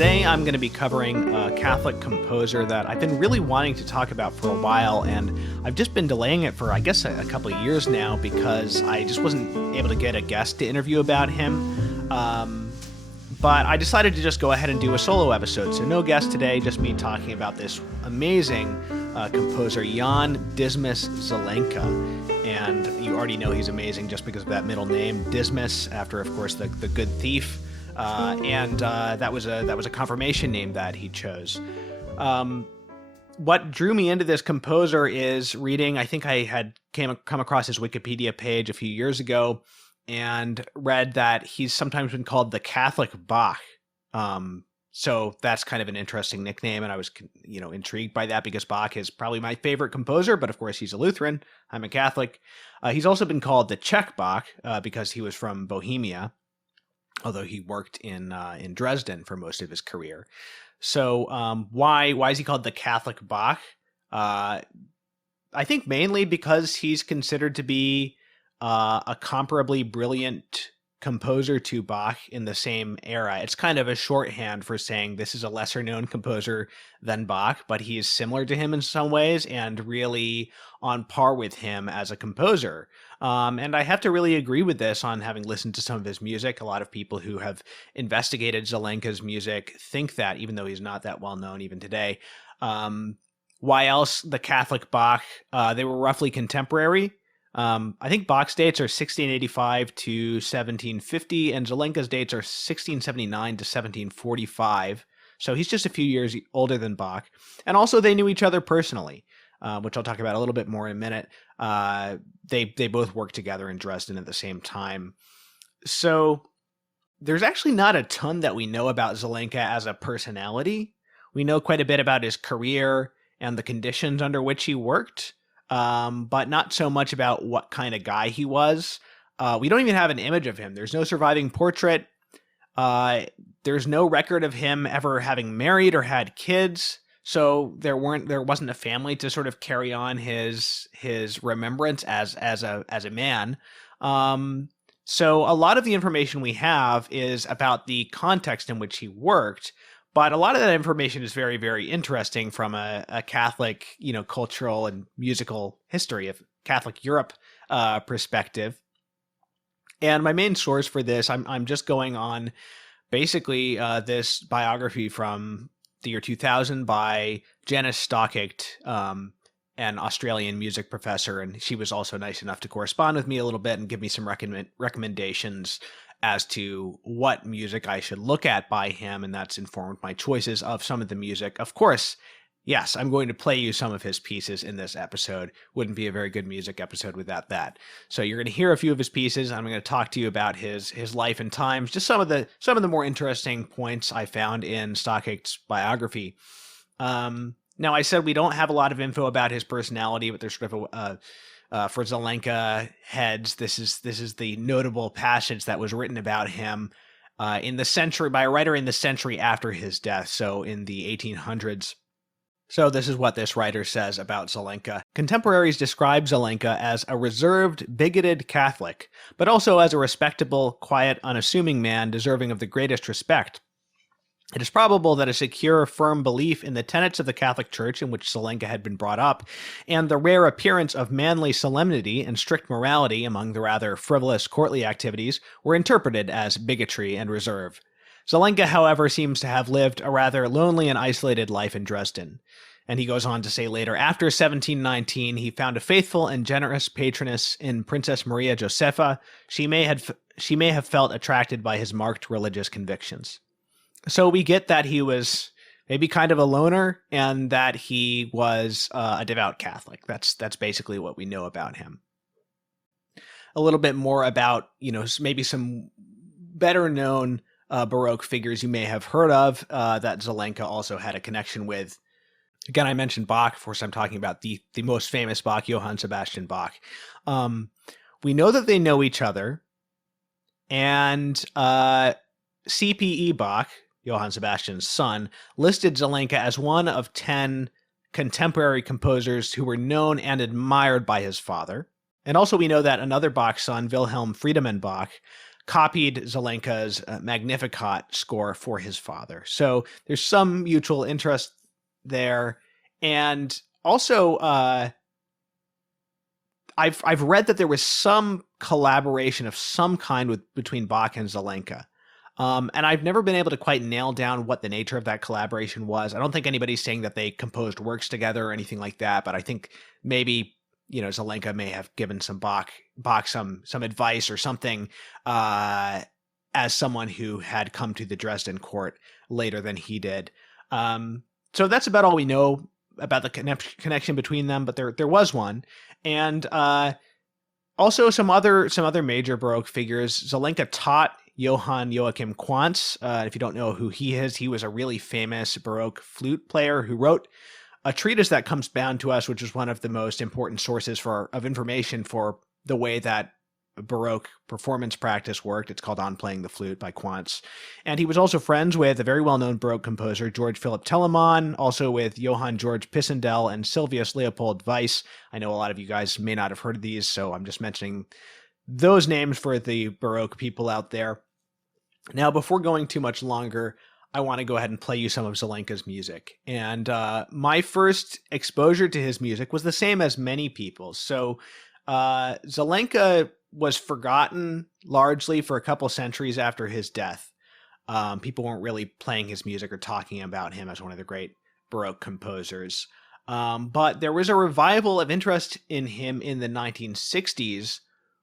Today I'm going to be covering a Catholic composer that I've been really wanting to talk about for a while, and I've just been delaying it for, I guess, a couple of years now because I just wasn't able to get a guest to interview about him. But I decided to just go ahead and do a solo episode, so no guest today, just me talking about this amazing composer, Jan Dismas Zelenka. And you already know he's amazing just because of that middle name, Dismas, after, of course, the good thief. That was a confirmation name that he chose. What drew me into this composer is reading. I think I had come across his Wikipedia page a few years ago and read that he's sometimes been called the Catholic Bach. So that's kind of an interesting nickname, and I was, intrigued by that because Bach is probably my favorite composer, but of course he's a Lutheran. I'm a Catholic. He's also been called the Czech Bach because he was from Bohemia, although he worked in Dresden for most of his career. So why is he called the Catholic Bach? I think mainly because he's considered to be a comparably brilliant composer to Bach in the same era. It's kind of a shorthand for saying this is a lesser known composer than Bach, but he is similar to him in some ways and really on par with him as a composer. And I have to really agree with this on having listened to some of his music. A lot of people who have investigated Zelenka's music think that, even though he's not that well known even today. Why else the Catholic Bach? They were roughly contemporary. I think Bach's dates are 1685 to 1750, and Zelenka's dates are 1679 to 1745. So he's just a few years older than Bach. And also they knew each other personally, which I'll talk about a little bit more in a minute. They both worked together in Dresden at the same time. So there's actually not a ton that we know about Zelenka as a personality. We know quite a bit about his career and the conditions under which he worked. But not so much about what kind of guy he was. We don't even have an image of him. There's no surviving portrait. There's no record of him ever having married or had kids. So there wasn't a family to sort of carry on his remembrance as a man. So a lot of the information we have is about the context in which he worked. But a lot of that information is very, very interesting from a Catholic, cultural and musical history of Catholic Europe perspective. And my main source for this, I'm just going on basically this biography from the year 2000 by Jesuit Drama, an Australian music professor, and she was also nice enough to correspond with me a little bit and give me some recommendations as to what music I should look at by him, and that's informed my choices of some of the music. Of course, yes, I'm going to play you some of his pieces in this episode. Wouldn't be a very good music episode without that. So you're going to hear a few of his pieces. I'm going to talk to you about his life and times, just some of the more interesting points I found in Stockake's biography. Now, I said we don't have a lot of info about his personality, but there's sort of for Zelenka heads, this is the notable passage that was written about him in the century by a writer in the century after his death, so in the 1800s. So this is what this writer says about Zelenka. Contemporaries describe Zelenka as a reserved, bigoted Catholic, but also as a respectable, quiet, unassuming man deserving of the greatest respect. It is probable that a secure, firm belief in the tenets of the Catholic Church in which Zelenka had been brought up, and the rare appearance of manly solemnity and strict morality among the rather frivolous courtly activities were interpreted as bigotry and reserve. Zelenka, however, seems to have lived a rather lonely and isolated life in Dresden. And he goes on to say later, after 1719, he found a faithful and generous patroness in Princess Maria Josepha. She may have felt attracted by his marked religious convictions. So we get that he was maybe kind of a loner and that he was a devout Catholic. That's basically what we know about him. A little bit more about, maybe some better known Baroque figures you may have heard of that Zelenka also had a connection with. Again, I mentioned Bach. Of course, I'm talking about the most famous Bach, Johann Sebastian Bach. We know that they know each other. And CPE Bach, Johann Sebastian's son, listed Zelenka as one of 10 contemporary composers who were known and admired by his father. And also we know that another Bach son, Wilhelm Friedemann Bach, copied Zelenka's Magnificat score for his father. So there's some mutual interest there. And also, I've read that there was some collaboration of some kind between Bach and Zelenka. And I've never been able to quite nail down what the nature of that collaboration was. I don't think anybody's saying that they composed works together or anything like that, but I think maybe, Zelenka may have given some Bach some advice or something, as someone who had come to the Dresden court later than he did. So that's about all we know about the connection between them, but there was one. And also some other major Baroque figures. Zelenka taught Johann Joachim Quantz. If you don't know who he is, he was a really famous Baroque flute player who wrote a treatise that comes down to us, which is one of the most important sources of information for the way that Baroque performance practice worked. It's called On Playing the Flute by Quantz. And he was also friends with a very well-known Baroque composer, George Philipp Telemann, also with Johann George Pisendel and Silvius Leopold Weiss. I know a lot of you guys may not have heard of these, so I'm just mentioning those names for the Baroque people out there. Now, before going too much longer, I want to go ahead and play you some of Zelenka's music. And my first exposure to his music was the same as many people's. So Zelenka was forgotten largely for a couple centuries after his death. People weren't really playing his music or talking about him as one of the great Baroque composers. But there was a revival of interest in him in the 1960s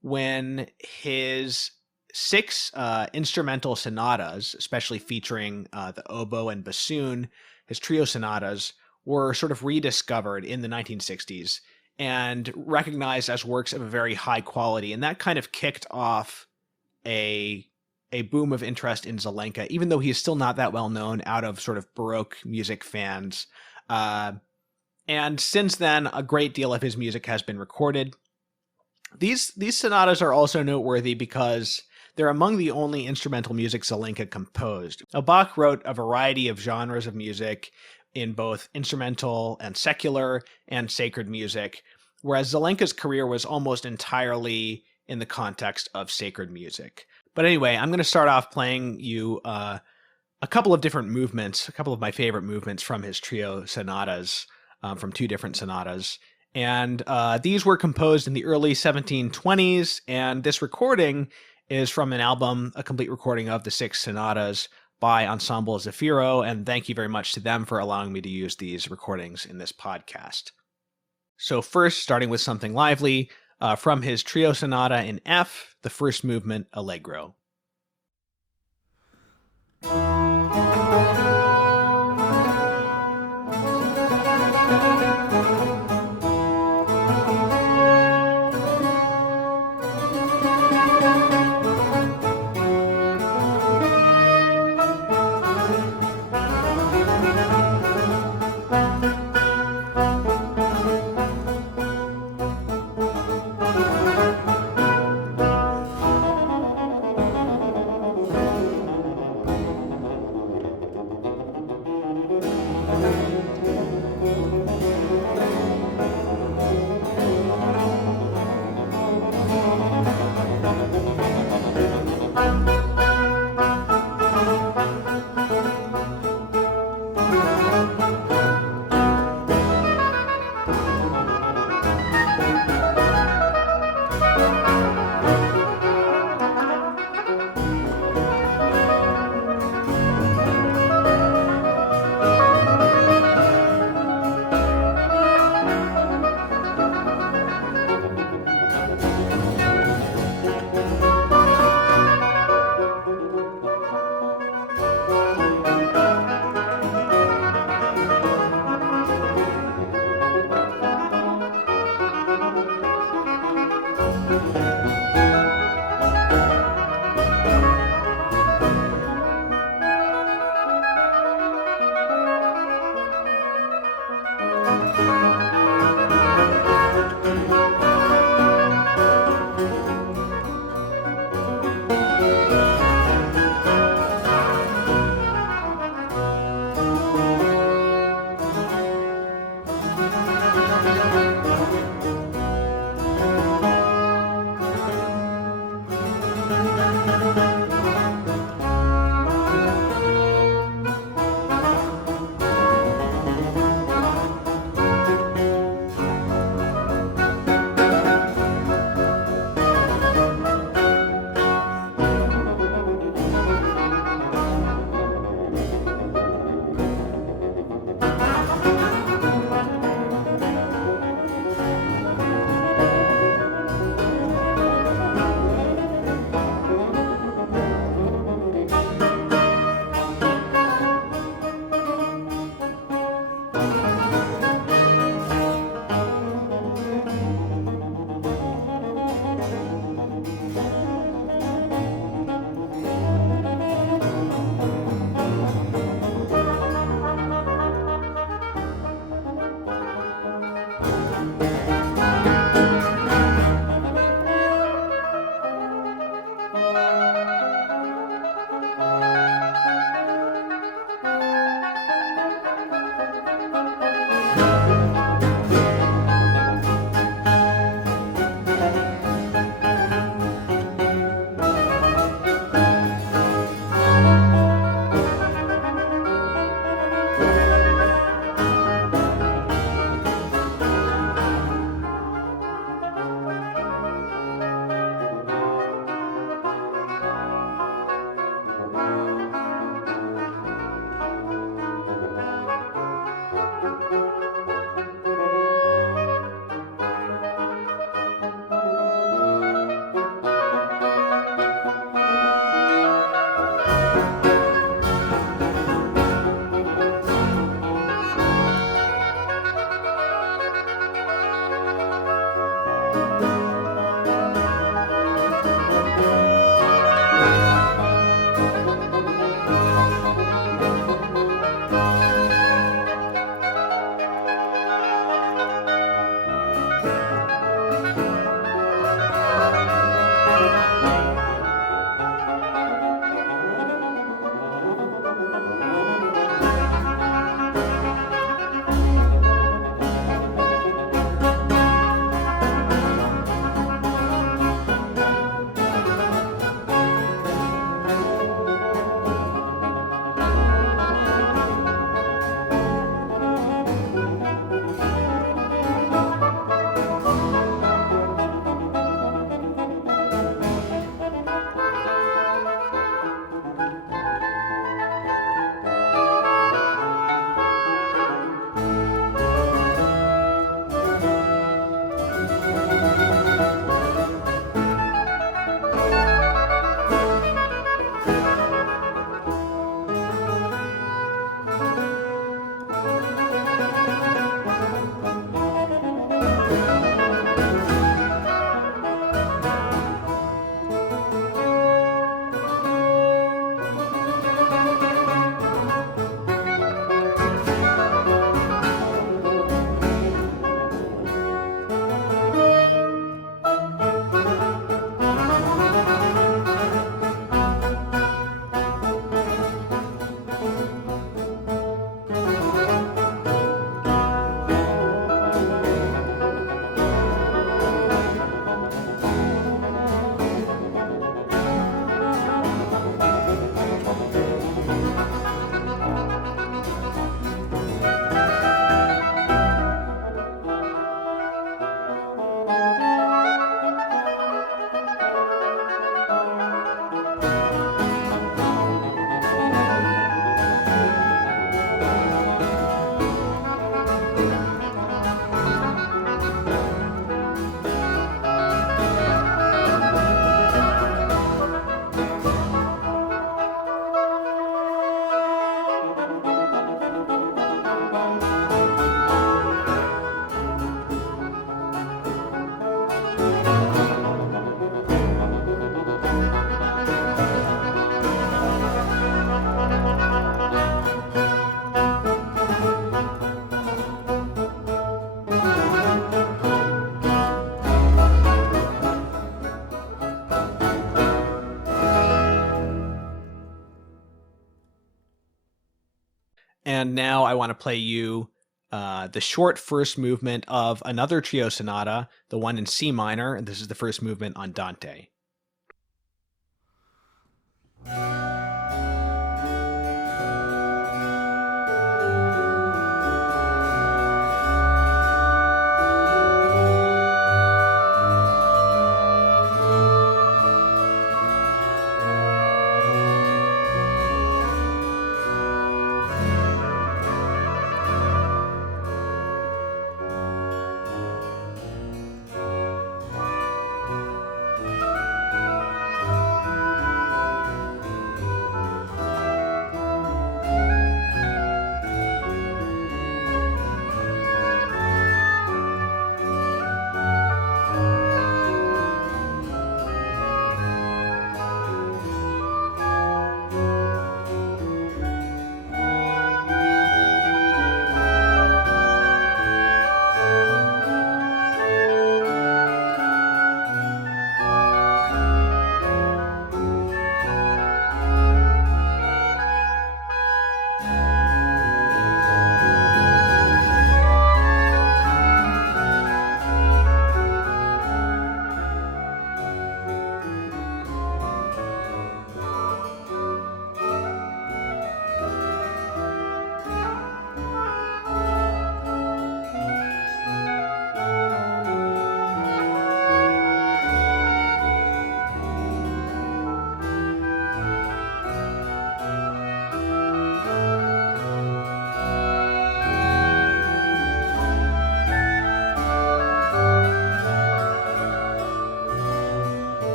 when his 6 instrumental sonatas, especially featuring the oboe and bassoon, his trio sonatas, were sort of rediscovered in the 1960s and recognized as works of a very high quality. And that kind of kicked off a boom of interest in Zelenka, even though he's still not that well known out of sort of Baroque music fans. And since then, a great deal of his music has been recorded. These sonatas are also noteworthy because they're among the only instrumental music Zelenka composed. Now, Bach wrote a variety of genres of music in both instrumental and secular and sacred music, whereas Zelenka's career was almost entirely in the context of sacred music. But anyway, I'm going to start off playing you a couple of different movements, a couple of my favorite movements from his trio sonatas, from 2 different sonatas. And these were composed in the early 1720s, and this recording is from an album, a complete recording of the 6 sonatas by Ensemble Zafiro, and thank you very much to them for allowing me to use these recordings in this podcast. So first, starting with something lively, from his trio sonata in F, the first movement, Allegro. And now I want to play you the short first movement of another trio sonata, the one in C minor. And this is the first movement on Dante.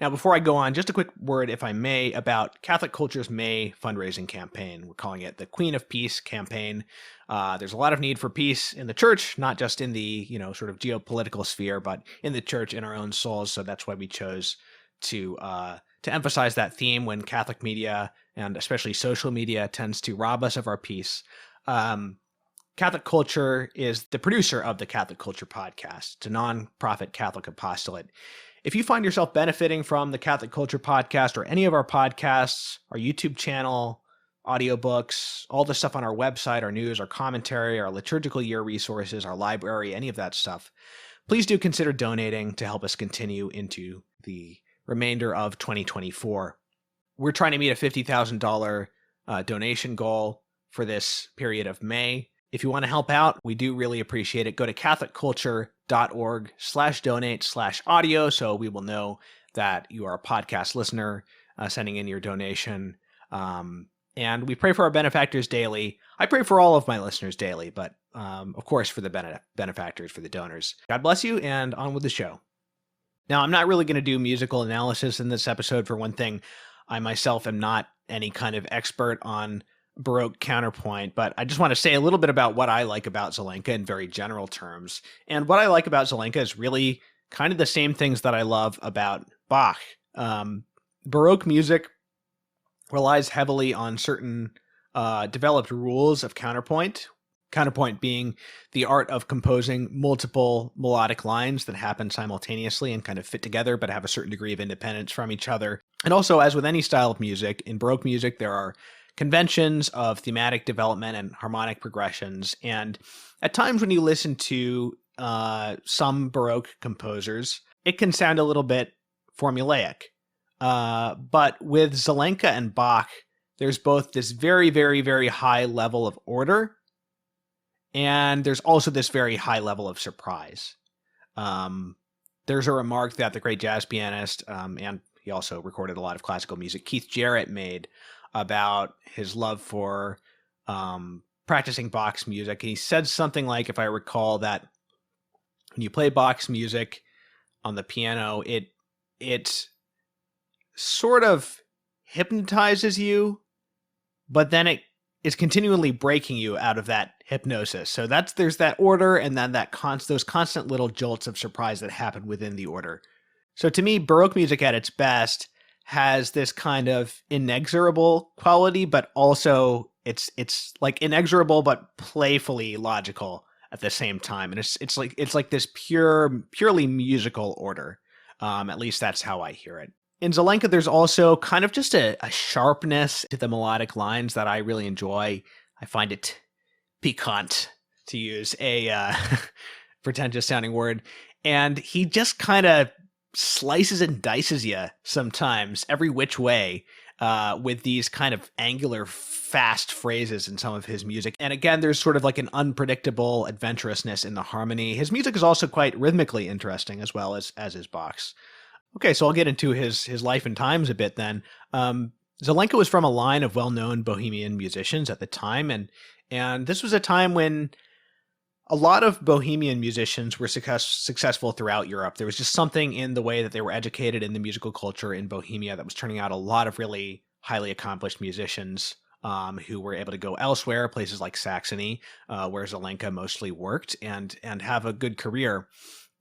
Now, before I go on, just a quick word, if I may, about Catholic Culture's May fundraising campaign. We're calling it the Queen of Peace campaign. There's a lot of need for peace in the church, not just in the, sort of geopolitical sphere, but in the church, in our own souls. So that's why we chose to emphasize that theme when Catholic media, and especially social media, tends to rob us of our peace. Catholic Culture is the producer of the Catholic Culture podcast. It's a nonprofit Catholic apostolate. If you find yourself benefiting from the Catholic Culture podcast or any of our podcasts, our YouTube channel, audiobooks, all the stuff on our website, our news, our commentary, our liturgical year resources, our library, any of that stuff, please do consider donating to help us continue into the remainder of 2024. We're trying to meet a $50,000 donation goal for this period of May. If you want to help out, we do really appreciate it. Go to catholicculture.org/donate/audio so we will know that you are a podcast listener sending in your donation. And we pray for our benefactors daily. I pray for all of my listeners daily, but of course for the benefactors, for the donors. God bless you, and on with the show. Now, I'm not really going to do musical analysis in this episode. For one thing, I myself am not any kind of expert on Baroque counterpoint, but I just want to say a little bit about what I like about Zelenka in very general terms. And what I like about Zelenka is really kind of the same things that I love about Bach. Baroque music relies heavily on certain developed rules of counterpoint. Counterpoint being the art of composing multiple melodic lines that happen simultaneously and kind of fit together, but have a certain degree of independence from each other. And also, as with any style of music, in Baroque music, there are conventions of thematic development and harmonic progressions. And at times when you listen to some Baroque composers, it can sound a little bit formulaic. But with Zelenka and Bach, there's both this very, very, very high level of order, and there's also this very high level of surprise. There's a remark that the great jazz pianist, and he also recorded a lot of classical music, Keith Jarrett, made about his love for practicing Bach's music. And he said something like, if I recall, that when you play Bach's music on the piano, it sort of hypnotizes you, but then it is continually breaking you out of that hypnosis. So there's that order, and then those constant little jolts of surprise that happen within the order. So to me, Baroque music at its best has this kind of inexorable quality, but also it's like inexorable but playfully logical at the same time. And it's like this purely musical order. At least that's how I hear it. In Zelenka, there's also kind of just a sharpness to the melodic lines that I really enjoy. I find it piquant, to use a pretentious sounding word. And he just kind of slices and dices you sometimes, every which way, with these kind of angular, fast phrases in some of his music. And again, there's sort of like an unpredictable adventurousness in the harmony. His music is also quite rhythmically interesting, as well as is Bach's. Okay, so I'll get into his life and times a bit then. Zelenka was from a line of well-known Bohemian musicians at the time, and this was a time when a lot of Bohemian musicians were successful throughout Europe. There was just something in the way that they were educated in the musical culture in Bohemia that was turning out a lot of really highly accomplished musicians who were able to go elsewhere, places like Saxony, where Zelenka mostly worked, and have a good career.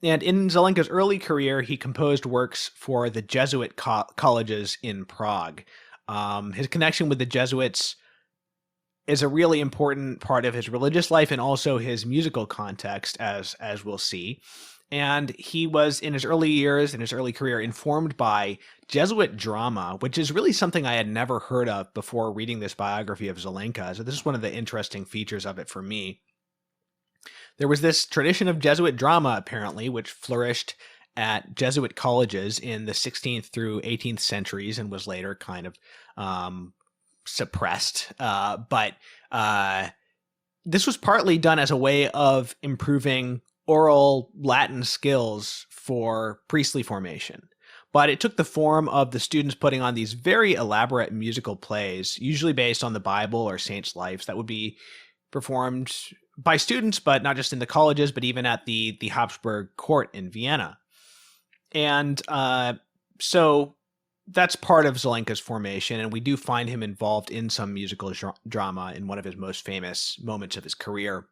And in Zelenka's early career, he composed works for the Jesuit colleges in Prague. His connection with the Jesuits is a really important part of his religious life and also his musical context, as we'll see. And he was, in his early years, in his early career, informed by Jesuit drama, which is really something I had never heard of before reading this biography of Zelenka. So this is one of the interesting features of it for me. There was this tradition of Jesuit drama, apparently, which flourished at Jesuit colleges in the 16th through 18th centuries and was later kind of suppressed. But this was partly done as a way of improving oral Latin skills for priestly formation. But it took the form of the students putting on these very elaborate musical plays, usually based on the Bible or saints' lives, that would be performed by students, but not just in the colleges, but even at the Habsburg court in Vienna. And so that's part of Zelenka's formation, and we do find him involved in some musical drama in one of his most famous moments of his career.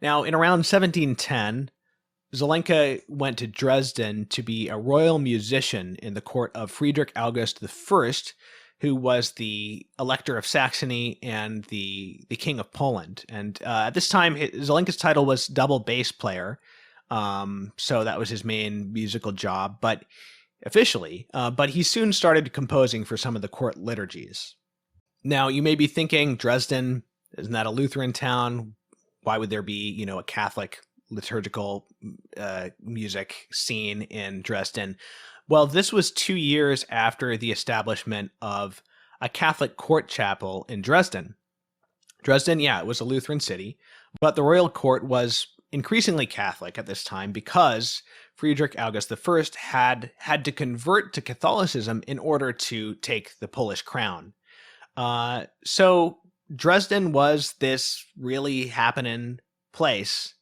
Now, in around 1710, Zelenka went to Dresden to be a royal musician in the court of Friedrich August I, who was the Elector of Saxony and the King of Poland. And at this time, Zelenka's title was double bass player, so that was his main musical job, but officially. But he soon started composing for some of the court liturgies. Now, you may be thinking, Dresden, isn't that a Lutheran town? Why would there be, a Catholic liturgical music scene in Dresden? Well, this was 2 years after the establishment of a Catholic court chapel in Dresden. Dresden, yeah, it was a Lutheran city, but the royal court was increasingly Catholic at this time because Friedrich August I had to convert to Catholicism in order to take the Polish crown. So Dresden was this really happening place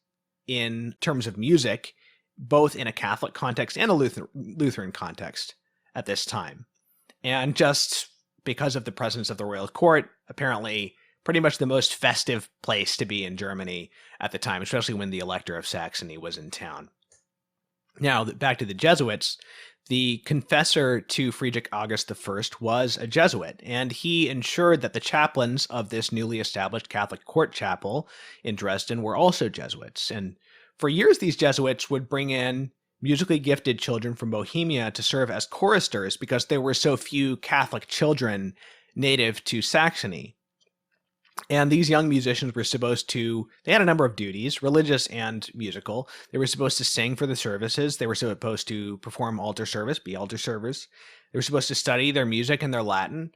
in terms of music, both in a Catholic context and a Lutheran context at this time. And just because of the presence of the royal court, apparently pretty much the most festive place to be in Germany at the time, especially when the Elector of Saxony was in town. Now, back to the Jesuits, the confessor to Friedrich August I was a Jesuit, and he ensured that the chaplains of this newly established Catholic court chapel in Dresden were also Jesuits. And for years, these Jesuits would bring in musically gifted children from Bohemia to serve as choristers because there were so few Catholic children native to Saxony. And these young musicians were supposed to, they had a number of duties, religious and musical. They were supposed to sing for the services. They were supposed to perform altar service, be altar servers. They were supposed to study their music and their Latin.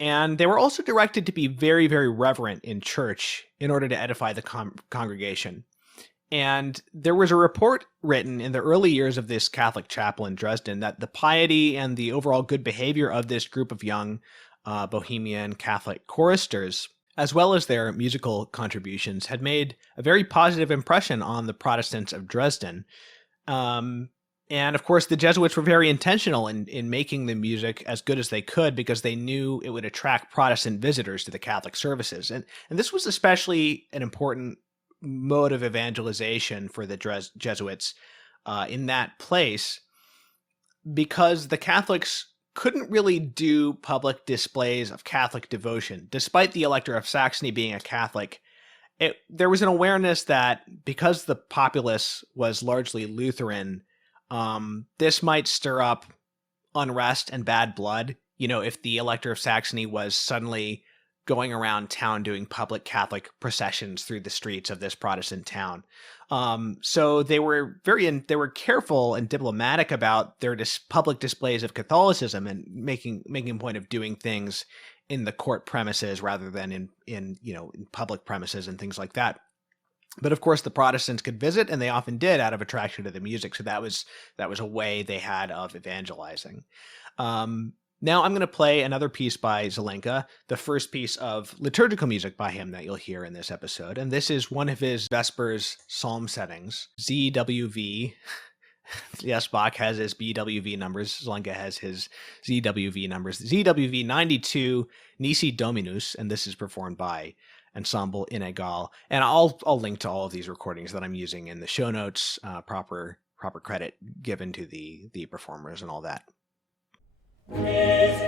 And they were also directed to be very, very reverent in church in order to edify the congregation. And there was a report written in the early years of this Catholic chapel in Dresden that the piety and the overall good behavior of this group of young Bohemian Catholic choristers, as well as their musical contributions, had made a very positive impression on the Protestants of Dresden. And of course, the Jesuits were very intentional in making the music as good as they could because they knew it would attract Protestant visitors to the Catholic services. And this was especially an important mode of evangelization for the Jesuits in that place, because the Catholics couldn't really do public displays of Catholic devotion. Despite the Elector of Saxony being a Catholic, there was an awareness that because the populace was largely Lutheran, this might stir up unrest and bad blood. You know, if the Elector of Saxony was suddenly going around town doing public Catholic processions through the streets of this Protestant town. So they were careful and diplomatic about their public displays of Catholicism and making a point of doing things in the court premises rather than in public premises and things like that. But of course, the Protestants could visit, and they often did, out of attraction to the music. So that was a way they had of evangelizing. Now I'm going to play another piece by Zelenka, the first piece of liturgical music by him that you'll hear in this episode. And this is one of his Vespers psalm settings, ZWV. Yes, Bach has his BWV numbers. Zelenka has his ZWV numbers. ZWV 92, Nisi Dominus, and this is performed by Ensemble Inegal. And I'll link to all of these recordings that I'm using in the show notes, proper credit given to the performers and all that. Amen.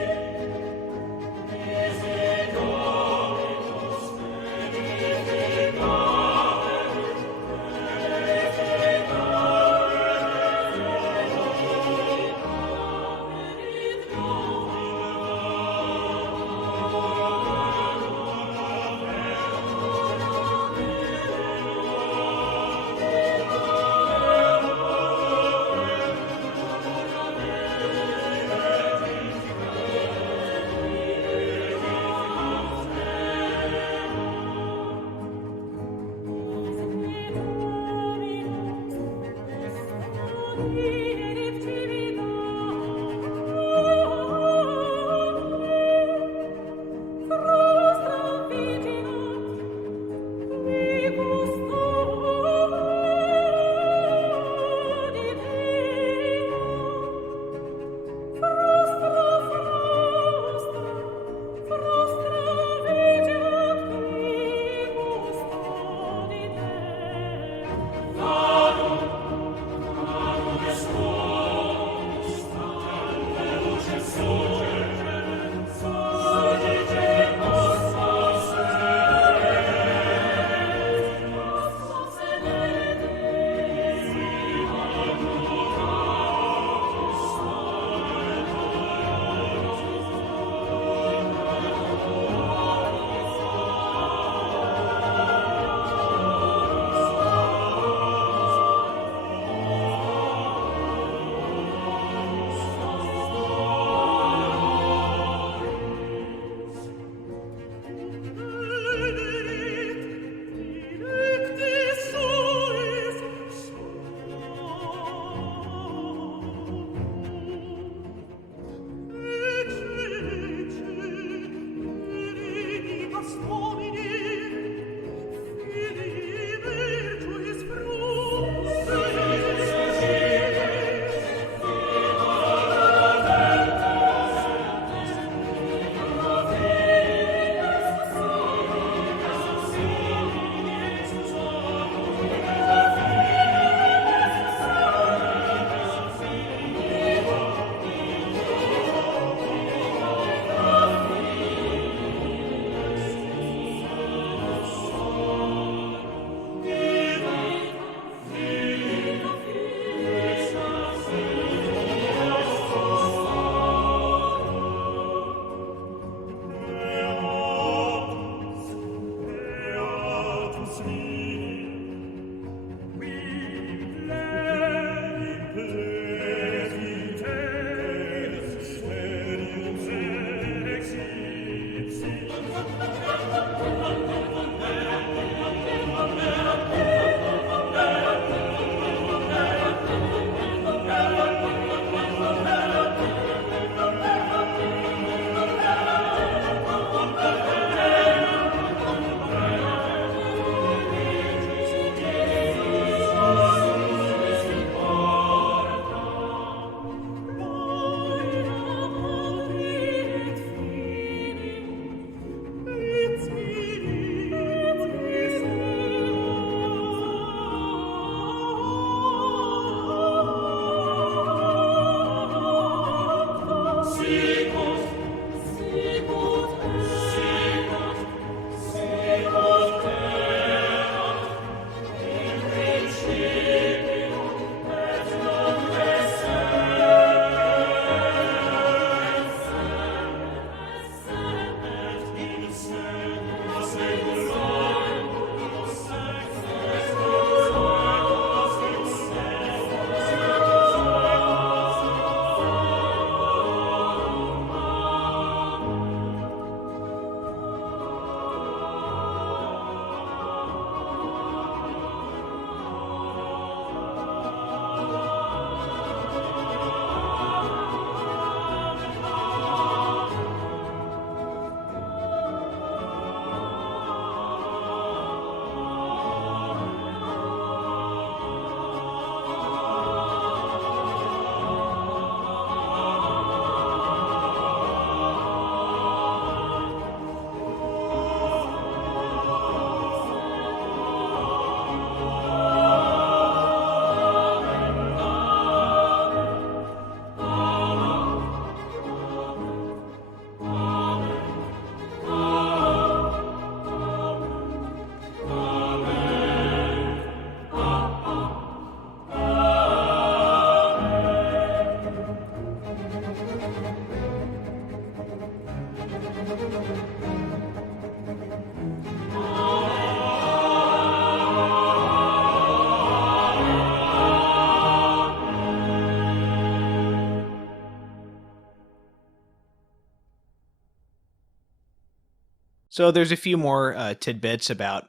So there's a few more tidbits about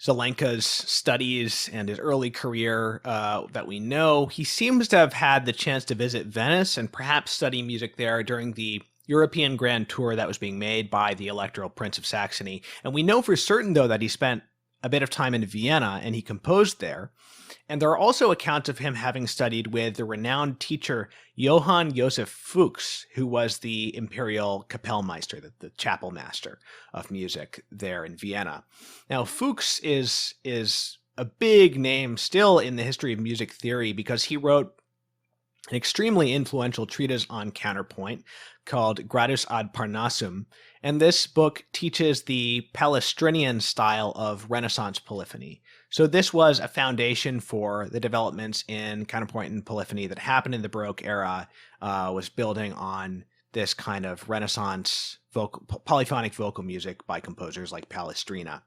Zelenka's studies and his early career that we know. He seems to have had the chance to visit Venice and perhaps study music there during the European Grand Tour that was being made by the Electoral Prince of Saxony. And we know for certain, though, that he spent a bit of time in Vienna and he composed there. And there are also accounts of him having studied with the renowned teacher Johann Joseph Fuchs, who was the imperial Kapellmeister, the chapel master of music there in Vienna. Now, Fuchs is a big name still in the history of music theory because he wrote an extremely influential treatise on counterpoint called Gradus ad Parnassum, and this book teaches the Palestrinian style of Renaissance polyphony. So this was a foundation for the developments in counterpoint and polyphony that happened in the Baroque era, was building on this kind of Renaissance polyphonic vocal music by composers like Palestrina.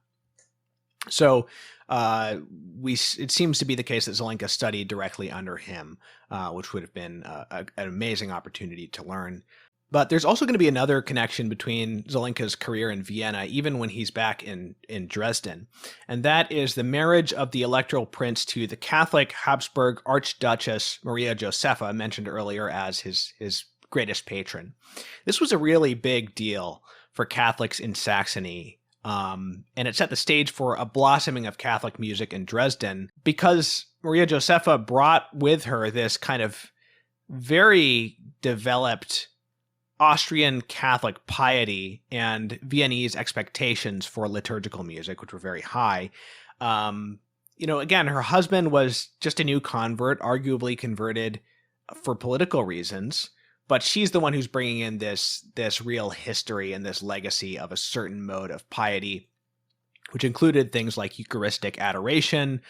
So it seems to be the case that Zelenka studied directly under him, which would have been an amazing opportunity to learn. But there's also going to be another connection between Zelenka's career in Vienna, even when he's back in Dresden. And that is the marriage of the Electoral Prince to the Catholic Habsburg Archduchess Maria Josepha, mentioned earlier as his greatest patron. This was a really big deal for Catholics in Saxony. And it set the stage for a blossoming of Catholic music in Dresden because Maria Josepha brought with her this kind of very developed Austrian Catholic piety and Viennese expectations for liturgical music, which were very high. Again, her husband was just a new convert, arguably converted for political reasons, but she's the one who's bringing in this real history and this legacy of a certain mode of piety, which included things like Eucharistic adoration,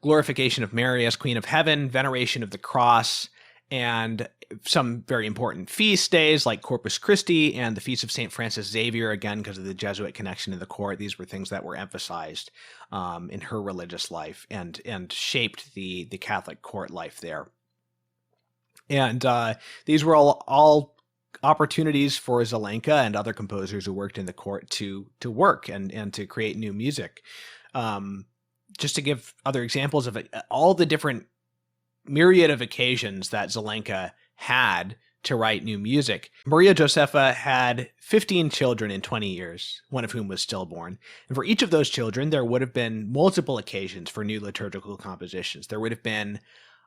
glorification of Mary as Queen of Heaven, veneration of the cross, and some very important feast days like Corpus Christi and the Feast of St. Francis Xavier, again, because of the Jesuit connection to the court. These were things that were emphasized in her religious life and shaped the Catholic court life there. And these were all opportunities for Zelenka and other composers who worked in the court to work and to create new music. Just to give other examples of it, all the different myriad of occasions that Zelenka had to write new music. Maria Josepha had 15 children in 20 years, one of whom was stillborn. And for each of those children, there would have been multiple occasions for new liturgical compositions. There would have been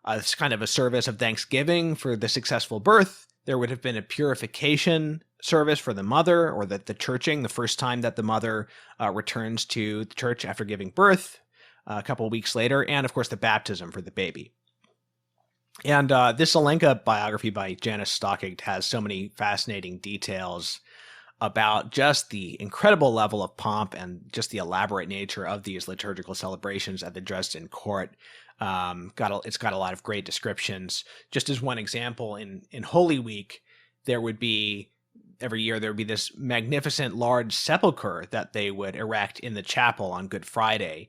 a kind of a service of thanksgiving for the successful birth. There would have been a purification service for the mother, or the churching, the first time that the mother returns to the church after giving birth a couple of weeks later, and of course the baptism for the baby. And this Zelenka biography by Janis Stockigt has so many fascinating details about just the incredible level of pomp and just the elaborate nature of these liturgical celebrations at the Dresden court. It's got a lot of great descriptions. Just as one example, in Holy Week, every year there would be this magnificent large sepulchre that they would erect in the chapel on Good Friday.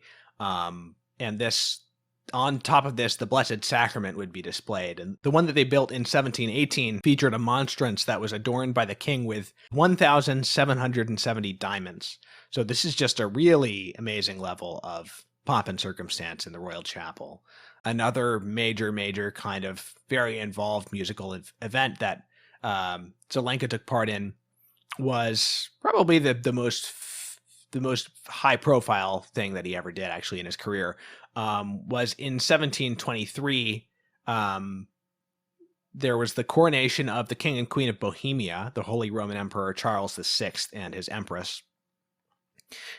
On top of this, the Blessed Sacrament would be displayed. And the one that they built in 1718 featured a monstrance that was adorned by the king with 1,770 diamonds. So this is just a really amazing level of pomp and circumstance in the Royal Chapel. Another major kind of very involved musical event that Zelenka took part in was probably the most high profile thing that he ever did actually in his career. Was in 1723, there was the coronation of the King and Queen of Bohemia, the Holy Roman Emperor Charles VI and his Empress.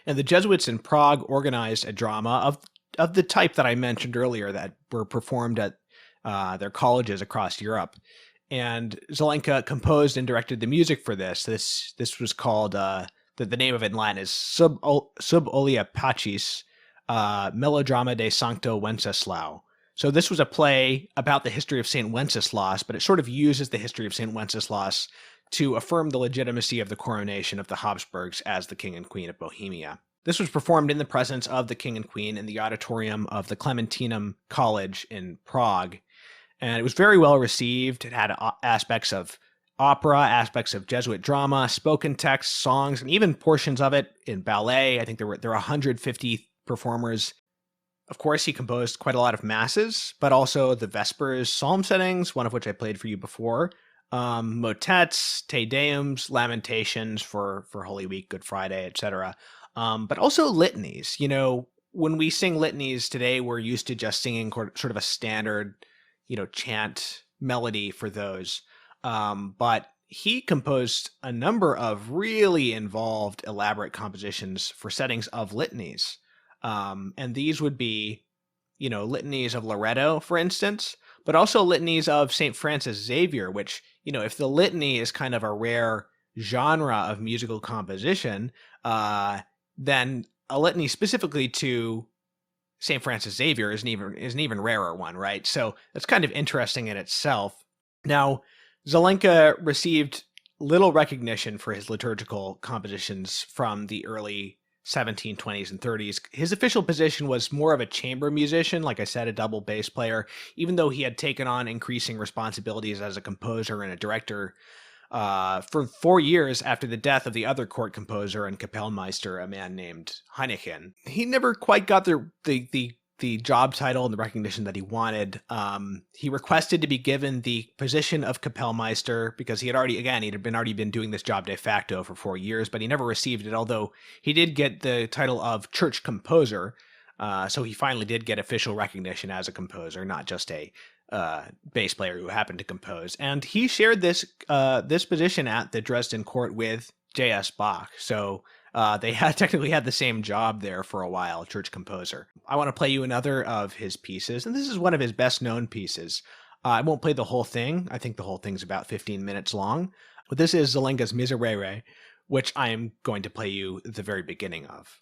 And the Jesuits in Prague organized a drama of the type that I mentioned earlier that were performed at their colleges across Europe. And Zelenka composed and directed the music for this. This was called, the name of it in Latin is Sub Olia Pacis, Melodrama de Sancto Wenceslau. So this was a play about the history of St. Wenceslas, but it sort of uses the history of St. Wenceslas to affirm the legitimacy of the coronation of the Habsburgs as the King and Queen of Bohemia. This was performed in the presence of the King and Queen in the auditorium of the Clementinum College in Prague, and it was very well received. It had aspects of opera, aspects of Jesuit drama, spoken text, songs, and even portions of it in ballet. I think there are 150 performers. Of course, he composed quite a lot of masses, but also the Vespers psalm settings, one of which I played for you before, motets, Te Deums, lamentations for Holy Week, Good Friday, etc. But also litanies. You know, when we sing litanies today, we're used to just singing sort of a standard, chant melody for those. But he composed a number of really involved, elaborate compositions for settings of litanies. And these would be, litanies of Loretto, for instance, but also litanies of St. Francis Xavier, which, if the litany is kind of a rare genre of musical composition, then a litany specifically to St. Francis Xavier is an even rarer one, right? So that's kind of interesting in itself. Now, Zelenka received little recognition for his liturgical compositions from the early 1720s and 30s. His official position was more of a chamber musician, like I said, a double bass player, even though he had taken on increasing responsibilities as a composer and a director for 4 years after the death of the other court composer and Kapellmeister, a man named Heineken. He never quite got the job title and the recognition that he wanted. He requested to be given the position of Kapellmeister because he had already been doing this job de facto for 4 years, but he never received it, although he did get the title of church composer. So he finally did get official recognition as a composer, not just a bass player who happened to compose. And he shared this position at the Dresden court with J.S. Bach. So they technically had the same job there for a while, church composer. I want to play you another of his pieces, and this is one of his best-known pieces. I won't play the whole thing. I think the whole thing's about 15 minutes long. But this is Zelenka's Miserere, which I am going to play you the very beginning of.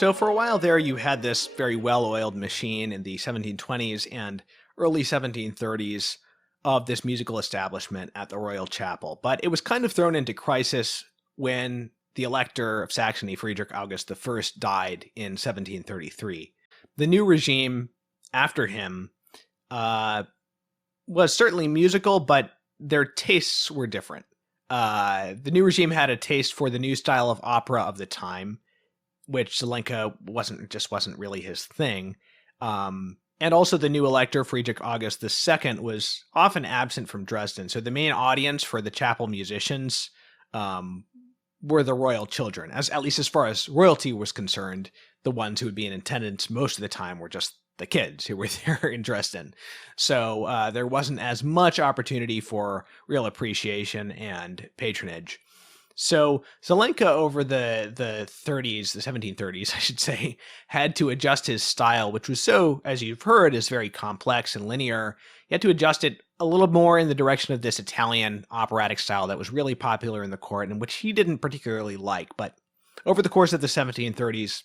So for a while there, you had this very well-oiled machine in the 1720s and early 1730s of this musical establishment at the Royal Chapel. But it was kind of thrown into crisis when the Elector of Saxony, Friedrich August I, died in 1733. The new regime after him was certainly musical, but their tastes were different. The new regime had a taste for the new style of opera of the time, which Zelenka wasn't really his thing. And also the new elector, Friedrich August II, was often absent from Dresden. So the main audience for the chapel musicians were the royal children. At least as far as royalty was concerned, the ones who would be in attendance most of the time were just the kids who were there in Dresden. So there wasn't as much opportunity for real appreciation and patronage. So Zelenka over the 30s, the 1730s, I should say, had to adjust his style, which was so, as you've heard, is very complex and linear. He had to adjust it a little more in the direction of this Italian operatic style that was really popular in the court and which he didn't particularly like. But over the course of the 1730s,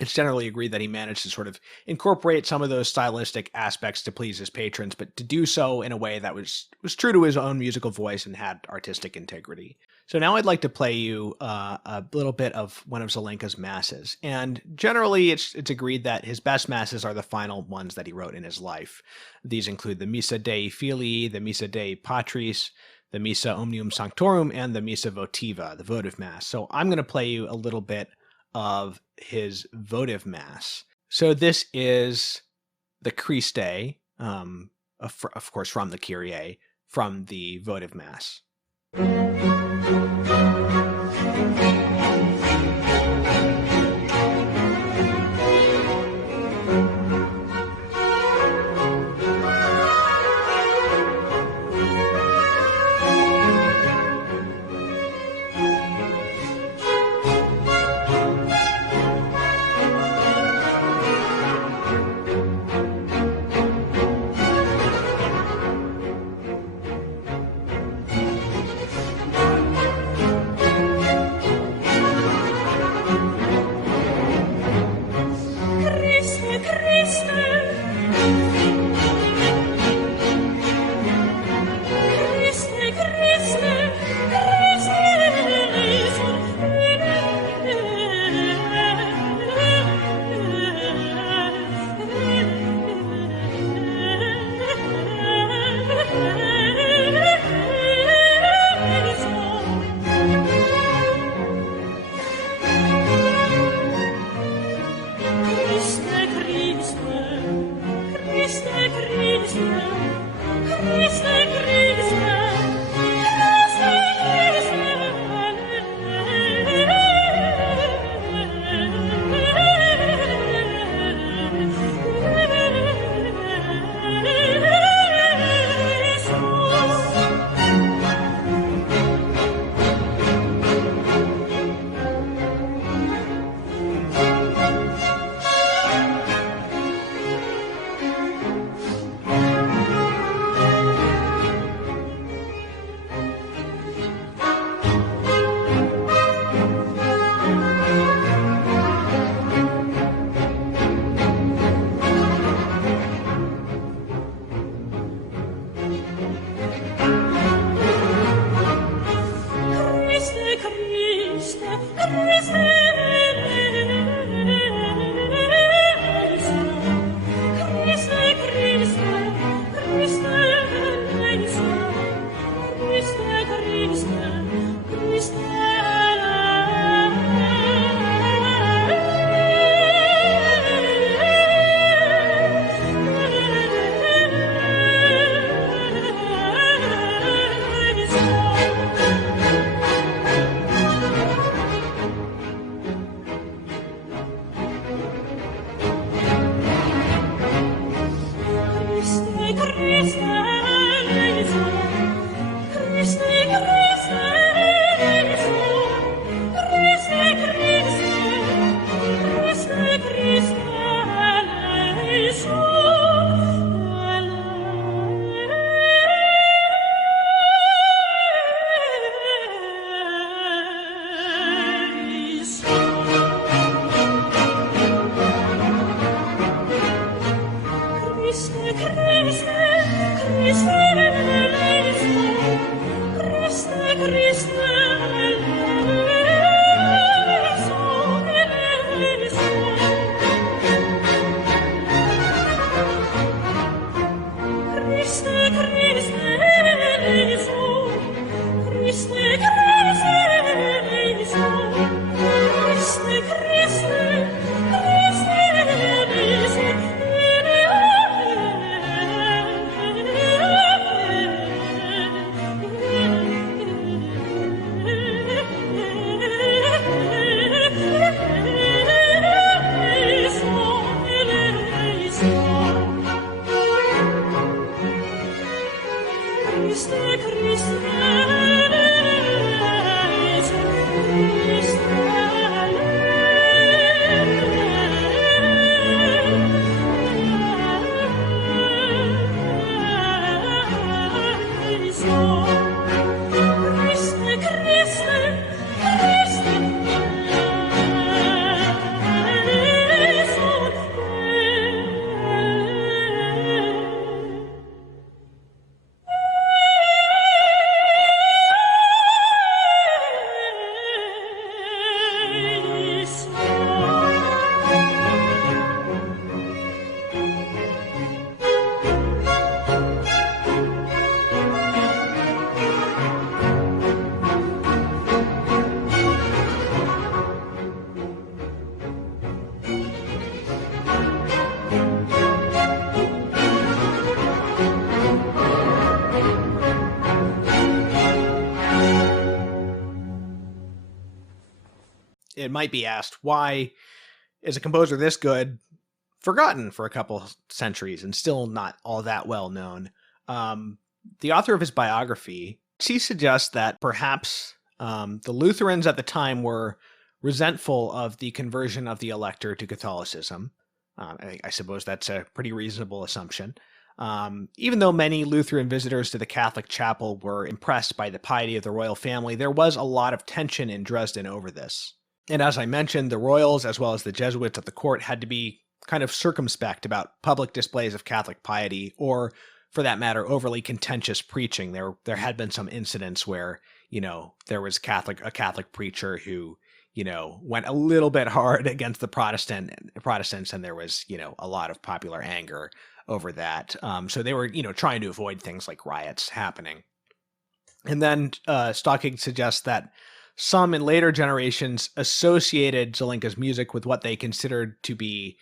it's generally agreed that he managed to sort of incorporate some of those stylistic aspects to please his patrons, but to do so in a way that was true to his own musical voice and had artistic integrity. So now I'd like to play you a little bit of one of Zelenka's masses. And generally, it's agreed that his best masses are the final ones that he wrote in his life. These include the Missa Dei Filii, the Missa Dei Patris, the Missa Omnium Sanctorum, and the Missa Votiva, the votive mass. So I'm going to play you a little bit of his votive mass. So this is the Christe, of course from the Kyrie, from the votive mass. It might be asked, why is a composer this good forgotten for a couple centuries and still not all that well known? The author of his biography, she suggests that perhaps the Lutherans at the time were resentful of the conversion of the elector to Catholicism. I suppose that's a pretty reasonable assumption. Even though many Lutheran visitors to the Catholic chapel were impressed by the piety of the royal family, there was a lot of tension in Dresden over this. And as I mentioned, the royals, as well as the Jesuits at the court, had to be kind of circumspect about public displays of Catholic piety, or, for that matter, overly contentious preaching. There had been some incidents where, there was a Catholic preacher who, went a little bit hard against the Protestants, and there was, a lot of popular anger over that. So they were, trying to avoid things like riots happening. And then Stocking suggests that some in later generations associated Zelenka's music with what they considered to be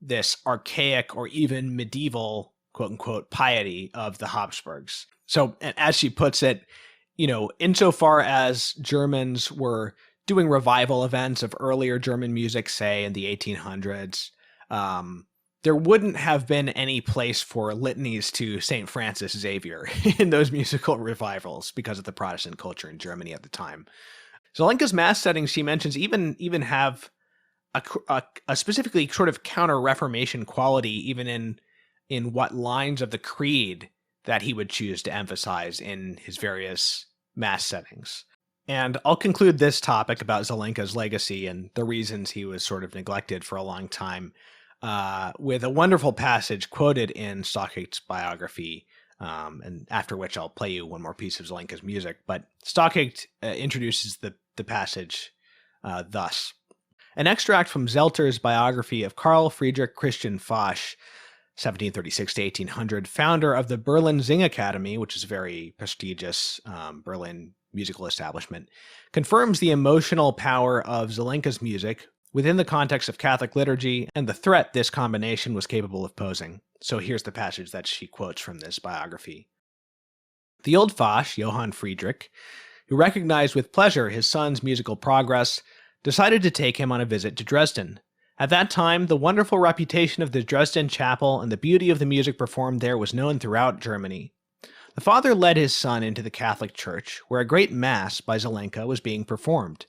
this archaic or even medieval, quote unquote, piety of the Habsburgs. So, and as she puts it, insofar as Germans were doing revival events of earlier German music, say in the 1800s, there wouldn't have been any place for litanies to St. Francis Xavier in those musical revivals because of the Protestant culture in Germany at the time. Zelenka's mass settings, she mentions, even have a specifically sort of counter-Reformation quality, even in what lines of the creed that he would choose to emphasize in his various mass settings. And I'll conclude this topic about Zelenka's legacy and the reasons he was sort of neglected for a long time with a wonderful passage quoted in Stocking's biography, and after which I'll play you one more piece of Zelenka's music. But Stocking introduces the passage thus. An extract from Zelter's biography of Carl Friedrich Christian Foch, 1736 to 1800, founder of the Berlin Singakademie, which is a very prestigious Berlin musical establishment, confirms the emotional power of Zelenka's music within the context of Catholic liturgy and the threat this combination was capable of posing. So here's the passage that she quotes from this biography. The old Foch, Johann Friedrich, who recognized with pleasure his son's musical progress, decided to take him on a visit to Dresden. At that time, the wonderful reputation of the Dresden chapel and the beauty of the music performed there was known throughout Germany. The father led his son into the Catholic Church, where a great mass by Zelenka was being performed.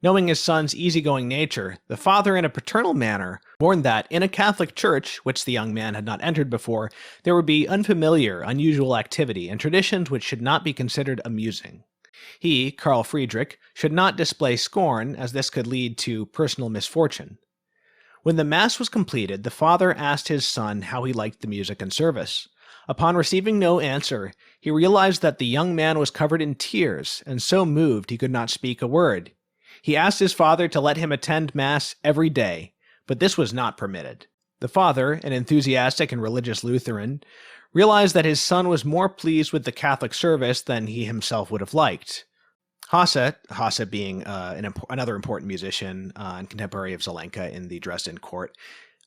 Knowing his son's easygoing nature, the father in a paternal manner warned that in a Catholic church, which the young man had not entered before, there would be unfamiliar, unusual activity and traditions which should not be considered amusing. He, Carl Friedrich, should not display scorn, as this could lead to personal misfortune. When the Mass was completed, the father asked his son how he liked the music and service. Upon receiving no answer, he realized that the young man was covered in tears, and so moved he could not speak a word. He asked his father to let him attend Mass every day, but this was not permitted. The father, an enthusiastic and religious Lutheran, realized that his son was more pleased with the Catholic service than he himself would have liked. Hasse being another important musician and contemporary of Zelenka in the Dresden court,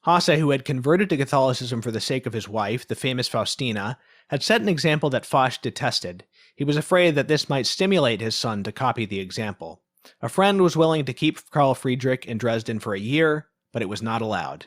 Hasse, who had converted to Catholicism for the sake of his wife, the famous Faustina, had set an example that Foch detested. He was afraid that this might stimulate his son to copy the example. A friend was willing to keep Carl Friedrich in Dresden for a year, but it was not allowed.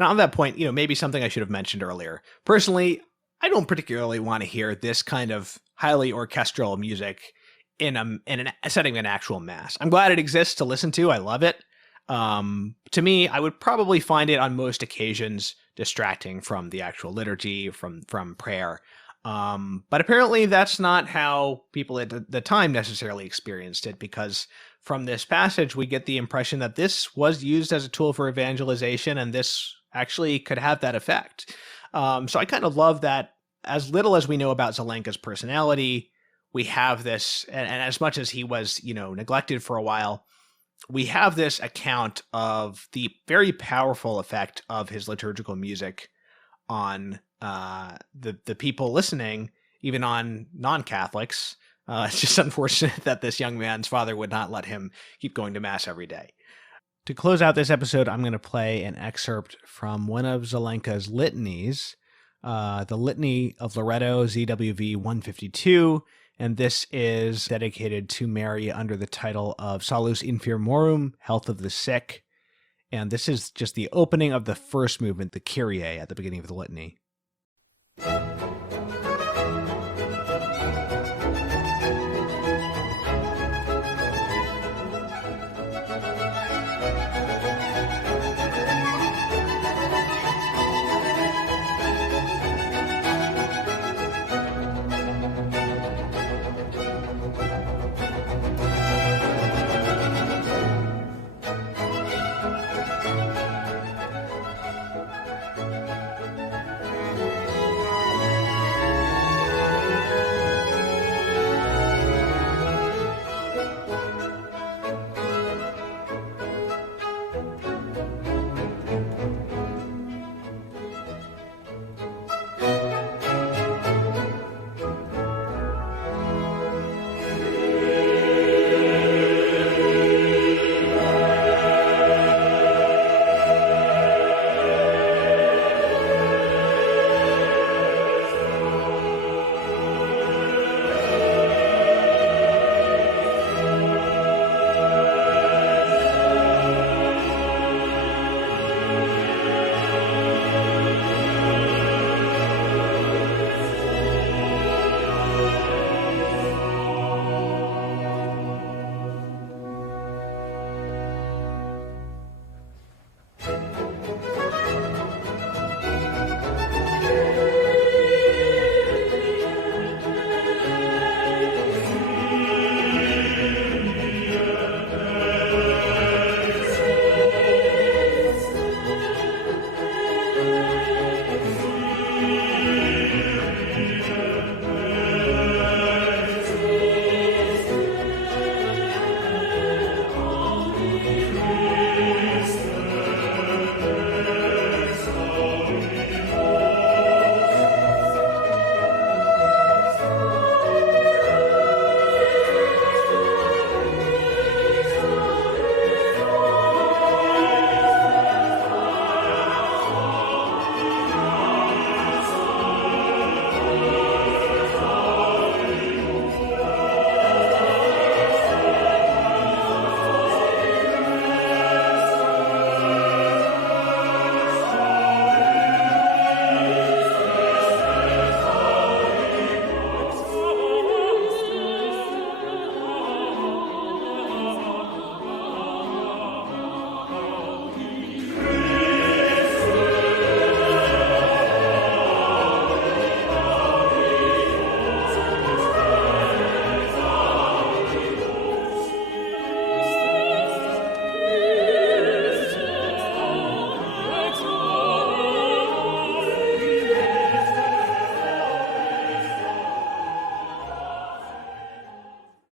Now, on that point, maybe something I should have mentioned earlier. Personally, I don't particularly want to hear this kind of highly orchestral music in a setting of an actual mass. I'm glad it exists to listen to. I love it. To me, I would probably find it on most occasions distracting from the actual liturgy, from prayer. But apparently that's not how people at the time necessarily experienced it, because from this passage, we get the impression that this was used as a tool for evangelization, and this actually could have that effect. So I kind of love that as little as we know about Zelenka's personality, we have this, and as much as he was, neglected for a while, we have this account of the very powerful effect of his liturgical music on the people listening, even on non-Catholics. It's just unfortunate that this young man's father would not let him keep going to Mass every day. To close out this episode, I'm going to play an excerpt from one of Zelenka's litanies, the Litany of Loretto, ZWV 152, and this is dedicated to Mary under the title of Salus Infirmorum, Health of the Sick. And this is just the opening of the first movement, the Kyrie, at the beginning of the litany.